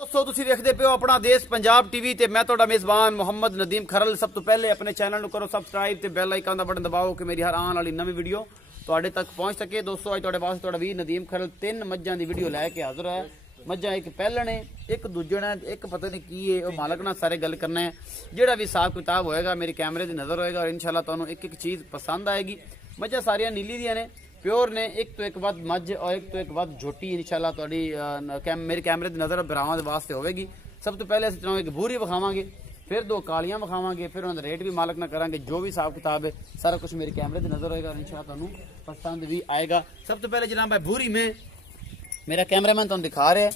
दोस्तों तुसीं देखदे पे हो अपना देश पंजाब टीवी ते मैं तुहाडा मेज़बान मुहम्मद नदीम खरल। सब तो पहले अपने चैनल करो सबसक्राइब ते बैल आइकन दा बटन दबाओ कि मेरी हर आने वाली नवी वीडियो तुहाडे तक पहुंच सके। दोस्तों अज तुहाडे वास्ते तुहाडा वीर नदीम खरल तीन मज्जां दी वीडियो लैके हाजिर है। मज्जां एक पहलण है, एक दूजण है, एक पता नहीं की है, वो मालक नाल सारे गल करना है। जिहड़ा भी हिसाब किताब होएगा मेरे कैमरे दी नज़र होएगा और इंशाल्लाह तुहानूं एक एक चीज़ पसंद आएगी। मज्जां सारियां नीली दियां ने, प्योर ने, एक तो एक वध मझ और एक तो एक वध झोटी इंशाल्लाह तुहाडी मेरे कैमरे दी नज़र भरावां दे वास्ते होवेगी। सब तो पहले असं एक बूरी विखावांगे, फिर दो कालियां विखावांगे, फिर उन्होंने रेट भी मालक ना करांगे। जो भी हिसाब किताब है सारा कुछ मेरे कैमरे की नज़र होएगा और इंशाल्लाह तुहानूं पसंद भी आएगा। सब तो पहले जनाब है बूरी में मेरा कैमरामैन तुहानूं दिखा रहा है,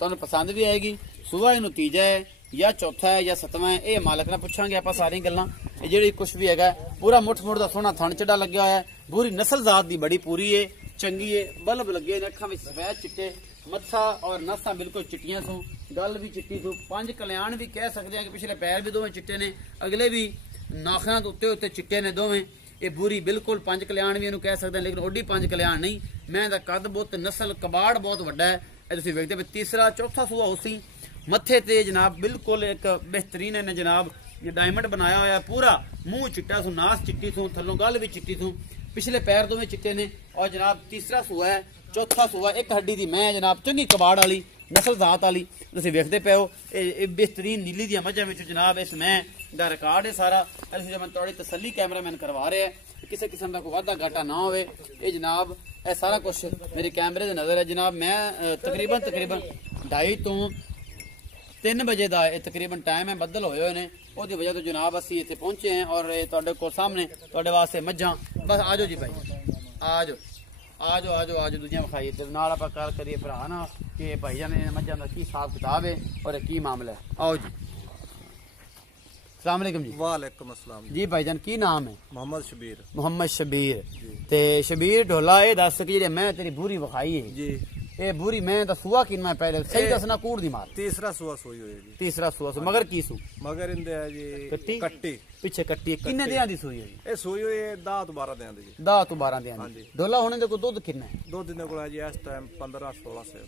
तुहानूं पसंद भी आएगी। सुबह इनू तीजा है या चौथा है या सतवां है, ये मालक ना पुछांगे आप सारी गल्लां। जी कुछ भी है पूरा मुठ मुठ का सोहना थन चढ़ा लग्या होया है। बूरी नस्ल जात दी बड़ी पूरी है, चंगी है, बल्ब लगे ने, अखां विच सफेद चिट्टे, मत्था और नसां बिल्कुल चिट्टियां सू, गल भी चिट्टी सू, पंज कल्याण भी कह सकते हैं कि पिछले पैर भी दोवें चिट्टे ने, अगले भी नाखना के उत्ते उत्ते चिट्टे ने दोवें। ये बूरी बिल्कुल पंज कल्याण भी इनू कह सकते हैं, लेकिन ओडी पंज कल्याण नहीं। मैं दा कद बहुत, नस्ल कबाड़ बहुत वड्डा है। ये तुसीं वेखदे पे तीसरा चौथा सूआ उसी मत्थे ते जनाब बिल्कुल एक बेहतरीन ने जनाब डायमंड बनाया होया, पूरा मुंह चिट्टा सू, नास चिट्टी सू, थल्लों गल भी चिट्टी सू, पिछले पैर दोवें चिट्टे ने। और जनाब तीसरा सूआ है, चौथा सूआ एक हड्डी दी मैं जनाब चंगी कबाड़ वाली नस्ल जात वाली तुसीं वेखदे पे हो। बेहतरीन नीली दी मझां विच जनाब इस मैं दा रिकॉर्ड है सारा। मैं थोड़ी तसल्ली कैमरामैन करवा रहे हैं, किसी किस्म का कोई वाधा घाटा ना होवे। ये जनाब ये सारा कुछ मेरे कैमरे दे नज़र है। जनाब मैं तकरीबन 2:30 तो 3 बजे का तकरीबन टाइम है, बदल होए हुए ने, उसकी वजह तो जनाब असी इतने पहुंचे हैं और तुहाडे को सामने तुहाडे वास्ते मझां। बस आ जाओ जी भाई, आ जाओ आ जाओ आ जाओ आ जाओ, दूजियां विखाइए ते नाल आपां गल करिए भरा ना कि भाई जान मझां दा की हिसाब किताब है और की मामला है। आओ जी, अस्सलाम वालेकुम जी। वालेकुम अस्सलाम जी भाईजान की नाम है? मोहम्मद शबीर। मोहम्मद शबीर ते शबीर ढोला ये दस कि जेह्ड़े मैं तेरी बूरी विखाई है जी, ये बूरी मैं दा सुआ किन्ना है पहले सही दसना, कूड़ दी मार। तीसरा सुआ सोई हुई जी। तीसरा सुआ सु मगर की सु मगर इंदे है जी कट्टी कट्टी पिछे कट्टी है। किन्ने दियां दी सुई है जी? ये सोई हुई है 10-12 दिन दी जी। 10 तो 12 दियां दी। ढोला होने दे को दुध किन्ना है? दो दिन को है जी इस टाइम 15-16 से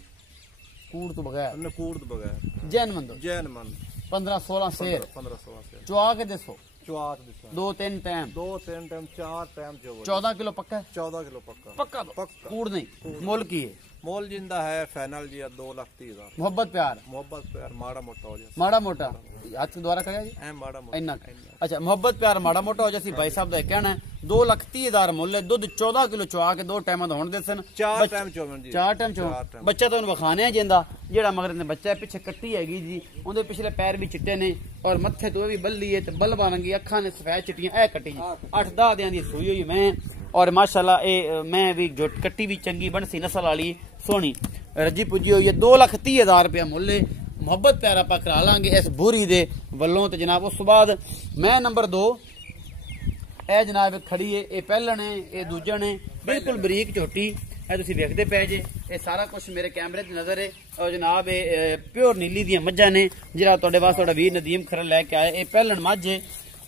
कूड़ तो बगैर हमने कूड़ तो बगैर जैन मंदो जैन मन 15-16 शेर 15-16 से चुआ के दसो। चुआत दिसा 2-3 टाइम 2-3 टाइम 4 टाइम जो 14 किलो पक्का है? 14 किलो पक्का पक्का तो पक्का। कूड़ नहीं मोल की है? मोल जिंदा है फाइनल जी 2,30,000। मोहब्बत प्यार मोहब्बत प्यार माड़ा मोटा हो जाए, माड़ा मोटा हाथ से द्वारा करेगा जी ऐ माड़ा मोटा इन्ना। अच्छा मोहब्बत प्यार माड़ा मोटा हो जासी। भाई साहब का कहना है 2,30,000 मुल है। दुध 14 किलो चुआ के 2 टाइम होने दे सन। 4 टाइम चोवन जी, 4 टाइम चो बच्चा तो विखाने है जिंदा जेड़ा मगर ने बच्चा है। पिछे कट्टी हैगी जी, उनके पिछले पैर भी चिट्टे ने और मत्थे तो भी बल्ली है, बल्बा रंगी अखा ने सफेद चिट्टियां। ए कट्टी जी 8-10 दियां दी सुई हुई मैं और माशाल्लाह ए मैं भी जो कट्टी भी चंगी बनसी नस्ल वाली सोहनी रजी पुजी हुई है। 2,30,000 रुपया मुल है। मुहब्बत प्यार आप करा लांगे इस बूरी दे वलों। तो जनाब उस बाद मैं नंबर 2 ए जनाब खड़ी है, ये पहलन है, ये दूजन है, बिल्कुल बरीक झोटी है, तुसीं वेखदे पे जे। ये सारा कुछ मेरे कैमरे की नज़र है और जनाब ये प्योर नीली दियां मझां ने जिहड़ा तुहाडे वास्ते तुहाडा वीर नदीम खरल लैके आए। ये पहलन मझ है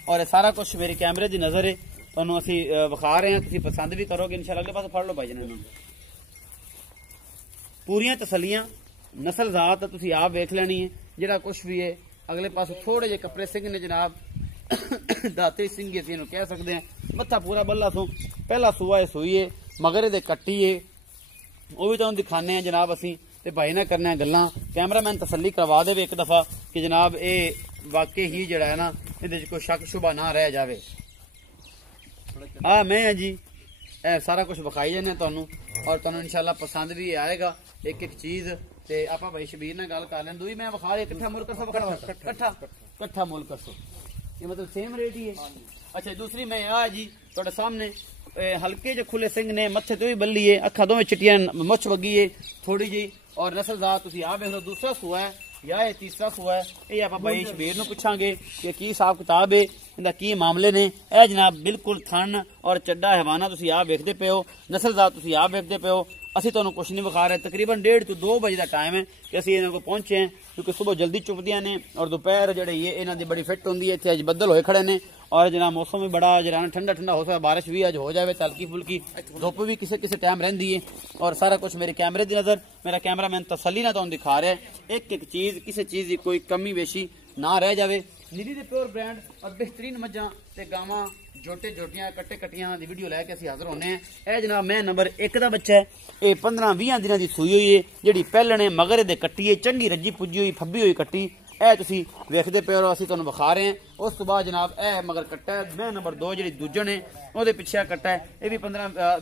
और ये सारा कुछ मेरे कैमरे की नज़र है, तुहानूं असीं विखा रहे हैं, तुसीं पसंद भी करोगे इंशाअल्लाह। अगले पासे फड़ लो भाई जनाब, पूरियां तसलियां नस्ल जात तुसीं आप वेख लेनी है। जिहड़ा कुछ भी है अगले पास थोड़े जे कपड़े सिंह ने जनाब दाते सिंह असीं इहनूं कह सकते हैं। मत्था पूरा बल्ला सो, पहला सूआ है सोई है, मगर ये कट्टी है, वो भी तुहानूं दिखाने हैं जनाब असीं ते भाई ना करने गल्लां। कैमरामैन तसल्ली करवा दे एक दफा कि जनाब ये वाकई ही जिहड़ा है ना इहदे च कोई शक शुबा ना रह जावे। हाँ मैं जी सारा कुछ विखाई जाने तुहानूं और तुहानूं इंशाअल्लाह पसंद भी आएगा एक एक चीज। ते आपा भाई शबीर ने गल कर लें दुई मैं विखा रही कट्ठा मुल करसो, कट्ठा मुल करसो, ये मतलब सेम रेट ही है। अच्छा दूसरी मैं आ जी तुहाडे सामने हल्के जो खुले सिंह ने, मत्थे तो भी बल्ली है, अखा दोवें चिट्टियां, मुछ वगी है थोड़ी जी और नस्ल जात तुसीं आ वेख लो। दूसरा सूआ है या ये तीसरा सूआ है, ये आप भाई शबीर नूं पुछांगे कि की हिसाब किताब है, इहदा की मामले ने। ए जनाब बिल्कुल थन और चड्डा हैवाना तुसीं आ वेखदे पे हो, नस्ल जात तुसीं आ वेखदे पे हो ਅਸੀਂ ਤੁਹਾਨੂੰ ਕੁਝ ਨਹੀਂ ਵਿਖਾ ਰਹੇ। ਤਕਰੀਬਨ 1:30 ਤੋਂ 2 ਵਜੇ ਦਾ ਟਾਈਮ ਹੈ ਕਿ ਅਸੀਂ ਇਹਨਾਂ ਕੋਲ ਪਹੁੰਚੇ ਹਾਂ, ਕਿਉਂਕਿ ਸਵੇਰ ਜਲਦੀ ਚੁੱਪਦੀਆਂ ਨੇ ਔਰ ਦੁਪਹਿਰ ਜਿਹੜੀ ਹੈ ਇਹਨਾਂ ਦੀ ਬੜੀ ਫਿੱਟ ਹੁੰਦੀ ਹੈ। ਇੱਥੇ ਅੱਜ ਬੱਦਲ ਹੋਏ ਖੜੇ ਨੇ ਔਰ ਜਨਾਬ ਮੌਸਮ ਵੀ ਬੜਾ ਜਿਹੜਾ ਠੰਡਾ ਠੰਡਾ ਹੋ ਸਕਦਾ, ਬਾਰਿਸ਼ ਵੀ ਅੱਜ ਹੋ ਜਾਵੇ, ਹਲਕੀ ਫੁਲਕੀ ਧੁੱਪ ਵੀ ਕਿਸੇ ਕਿਸੇ ਟਾਈਮ ਰਹਿੰਦੀ ਹੈ। ਔਰ ਸਾਰਾ ਕੁਝ ਮੇਰੇ ਕੈਮਰੇ ਦੀ ਨਜ਼ਰ, ਮੇਰਾ ਕੈਮਰਾਮੈਨ ਤਸੱਲੀ ਨਾਲ ਤੁਹਾਨੂੰ ਦਿਖਾ ਰਿਹਾ ਹੈ, ਇੱਕ ਇੱਕ ਚੀਜ਼, ਕਿਸੇ ਚੀਜ਼ ਦੀ ਕੋਈ ਕਮੀ ਵੇਸ਼ੀ ਨਾ ਰਹਿ ਜਾਵੇ। ਨੀਲੀ ਦੇ ਪਿਓਰ ਬ੍ਰਾਂਡ ਔਰ ਬਿਹਤਰੀਨ ਮੱਝਾਂ ਤੇ ਗਾਵਾਂ, ਜੋਟੇ ਜੋਟੀਆਂ, ਕੱਟੇ ਕੱਟੀਆਂ ਦੀ ਵੀਡੀਓ ਲੈ ਕੇ ਅਸੀਂ ਹਾਜ਼ਰ ਹੋਣੇ ਆ। ਇਹ ਜਨਾਬ ਮੈਂ ਨੰਬਰ 1 ਦਾ ਬੱਚਾ ਹੈ, ਇਹ 15-20 ਦਿਨਾਂ ਦੀ ਸੂਈ ਹੋਈ ਹੈ, ਜਿਹੜੀ ਪਹਿਲਣੇ ਮਗਰ ਦੇ ਕੱਟੀ ਹੈ, ਚੰਗੀ ਰੱਜੀ ਪੁੱਜੀ ਹੋਈ ਫੱਬੀ ਹੋਈ ਕੱਟੀ। ਇਹ ਤੁਸੀਂ ਵੇਖਦੇ ਪਏ ਹੋ, ਅਸੀਂ ਤੁਹਾਨੂੰ ਵਿਖਾ ਰਹੇ ਹਾਂ। ਉਸ ਤੋਂ ਬਾਅਦ ਜਨਾਬ ਇਹ ਮਗਰ ਕੱਟਾ ਹੈ, ਮੈਂ ਨੰਬਰ 2 ਜਿਹੜੀ ਦੂਜਣ ਹੈ ਉਹਦੇ ਪਿੱਛੇ ਕੱਟਾ ਹੈ, ਇਹ ਵੀ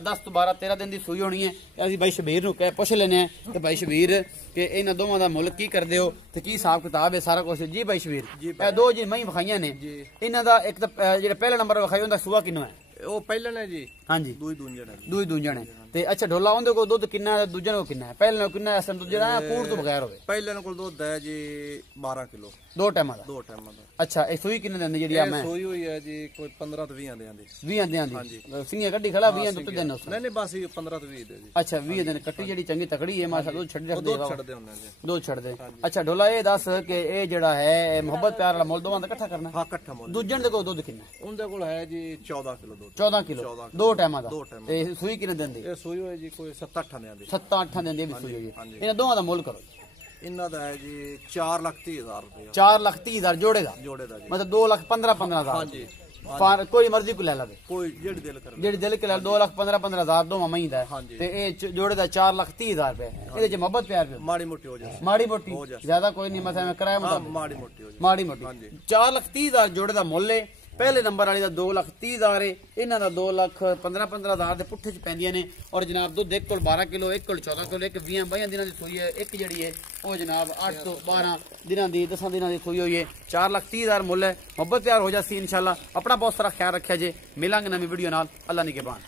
10 ਤੋਂ 12-13 ਦਿਨ ਦੀ ਸੂਈ ਹੋਣੀ ਹੈ। ਅਸੀਂ ਬਾਈ ਸ਼ਬੀਰ ਨੂੰ ਕਹਿ ਪੁੱਛ ਲੈਨੇ ਆ ਕਿ ਬਾਈ ਸ਼ਬੀਰ ਕਿ ਇਹਨਾਂ ਦੋਵਾਂ ਦਾ ਮੁੱਲ ਕੀ ਕਰਦੇ ਹੋ ਤੇ ਕੀ ਹਿਸਾਬ ਕਿਤਾਬ ਹੈ ਸਾਰਾ ਕੁਝ। ਜੀ ਬਾਈ ਸ਼ਬੀਰ, ਇਹ ਦੋ ਜੀ ਮੈਂ ਵਿਖਾਈਆਂ ਨੇ, ਇਹਨਾਂ ਦਾ ਇੱਕ ਤਾਂ ਜਿਹੜਾ ਪਹਿਲਾ ਨੰਬਰ ਵਿਖਾਈ ਉਹਦਾ ਸੂਆ ਕਿੰਨਾ ਹੈ? ਉਹ ਪਹਿਲਾਂ ਨੇ ਜੀ ਹਾਂਜੀ ਦੂਈ ਦੂੰਜਣ ਹੈ। ਦੂਈ ਦੂੰਜਣ ਹੈ ਤੇ ਅੱਛਾ ਢੋਲਾ ਉਹਦੇ ਕੋਲ ਦੁੱਧ ਕਿੰਨਾ ਹੈ, ਦੂਜੇ ਕੋਲ ਕਿੰਨਾ ਹੈ? ਪਹਿਲੇ ਨਾਲ ਕਿੰਨਾ ਹੈ, ਦੂਜੇ ਦਾ ਪੂਰ ਤੋਂ ਬਗੈਰ ਹੋਵੇ? ਪਹਿਲੇ ਕੋਲ ਦੁੱਧ ਹੈ ਜੀ 12 ਕਿਲੋ, 2 ਟਾਈਮਾਂ ਦਾ। 2 ਟਾਈਮਾਂ ਦਾ। ਅੱਛਾ, ਇਹ ਸੂਈ ਕਿੰਨੇ ਦਿੰਦੀ ਜਿਹੜੀ ਆ ਮੈਂ ਸੂਈ ਹੋਈ ਹੈ ਜੀ ਕੋਈ 15 ਤੋਂ 20 ਦੇ ਆਂਦੇ। 20 ਦਿਨਾਂ ਦੀ ਸਿੰਘੀਆਂ ਕੱਢੀ ਖੜਾ, 20 ਦੁੱਧ ਦਿਨ ਉਸ ਨਹੀਂ ਬਸ 15 ਤੋਂ 20 ਦੇ ਜੀ। ਅੱਛਾ 20 ਦਿਨ ਕੱਟੀ ਜਿਹੜੀ ਚੰਗੀ ਤਕੜੀ ਹੈ ਮਾਸ਼ਾਅੱਲਾ, ਦੁੱਧ ਛੱਡ ਦੁੱਧ ਛੱਡਦੇ ਹੁੰਦੇ ਨੇ, ਦੁੱਧ ਛੱਡਦੇ। ਅੱਛਾ ਢੋਲਾ ਇਹ ਦੱਸ ਕਿ ਇਹ ਜਿਹੜਾ ਹੈ ਮੁਹੱਬਤ ਪਿਆਰ ਵਾਲਾ ਮੁੱਲ ਦੋਵਾਂ ਦਾ ਇਕੱਠਾ ਕਰਨਾ? ਹਾਂ ਇਕੱਠਾ ਮੁੱਲ। ਦੂਜਣ ਦੇ ਕੋਲ ਦੁੱਧ ਕਿੰਨਾ? ਉਹਦੇ ਕੋਲ ਹੈ ਜੀ 14 ਕਿਲੋ ਦੁੱਧ। 14 ਕਿਲੋ 2 ਟਾਈਮਾਂ ਦਾ। 2 ਟਾਈਮ। ਤੇ ਸੂਈ ਕਿੰਨੇ ਦਿਨ ਦੀ? ਇਹ ਸੂਈ ਹੋਈ ਜੀ ਕੋਈ 7-8 ਦੇ ਆਂਦੇ। 7-8 ਦਿਨ ਦੀ ਵੀ ਸੂਈ ਹੋਈ ਹੈ। ਇਹਨਾਂ ਦੋਵਾਂ ਦਾ ਮੁੱਲ ਕਰੋ। ਇਹਨਾਂ ਦਾ ਹੈ ਜੀ 4,30,000 ਰੁਪਏ। 4,30,000 ਜੋੜੇ ਦਾ? ਜੋੜੇ ਦਾ ਜੀ, ਮਤਲਬ 2,15,000। ਹਾਂਜੀ। ਕੋਈ ਮਰਜ਼ੀ ਕੋ ਲੈ ਲਵੇ, ਕੋਈ ਜਿਹੜੀ ਦਿਲ ਕਰੇ, ਜਿਹੜੀ ਦਿਲ ਕੇ ਲੈ। 2,15,000 ਦੋਵਾਂ ਮਹੀਂ ਦਾ ਤੇ ਇਹ ਜੋੜੇ ਦਾ 4,30,000 ਰੁਪਏ। ਇਹਦੇ ਚ ਮੁਹੱਬਤ ਪਿਆਰ ਵੀ ਮਾੜੀ ਮੋਟੀ ਹੋ ਜਾਏ, ਮਾੜੀ ਮੋਟੀ ਜ਼ਿਆਦਾ ਕੋਈ ਨਹੀਂ, ਮਸਾ ਕਿਰਾਇਆ ਮੁਤਾਬਕ ਮਾੜੀ ਮੋਟੀ ਹੋ ਜਾਏ, ਮਾੜੀ ਮੋਟੀ। 4,30,000 ਜੋੜੇ ਦਾ ਮੁੱਲ ਹੈ। ਪਹਿਲੇ ਨੰਬਰ ਵਾਲੀ ਦਾ 2,30,000 ਹੈ, ਇਹਨਾਂ ਦਾ 2,15,000 ਦੇ ਪੁੱਠੇ ਚ ਪੈਂਦੀਆਂ ਨੇ। ਔਰ ਜਨਾਬ ਦੁੱਧ ਇੱਕ ਕੋਲ 12 ਕਿਲੋ, ਇੱਕ ਕੋਲ 14 ਕਿਲੋ, ਇੱਕ 20-22 ਦਿਨਾਂ ਦੀ ਸੂਈ ਹੈ, ਇੱਕ ਜਿਹੜੀ ਹੈ ਉਹ ਜਨਾਬ 8 ਤੋਂ 12 ਦਿਨਾਂ ਦੀ 10 ਦਿਨਾਂ ਦੀ ਸੂਈ ਹੋਈ ਹੈ। 4,30,000 ਮੁੱਲ ਹੈ। ਮੁਹੱਬਤ ਪਿਆਰ ਹੋ ਜਾਸੀ ਇਨਸ਼ਾਅੱਲਾ। ਆਪਣਾ ਬਹੁਤ ਸਾਰਾ ਖਿਆਲ ਰੱਖਿਆ ਜੇ। ਮਿਲਾਂਗੇ ਨਵੀਂ ਵੀਡੀਓ ਨਾਲ। ਅੱਲਾ ਨਿਗਹਿਬਾਨ।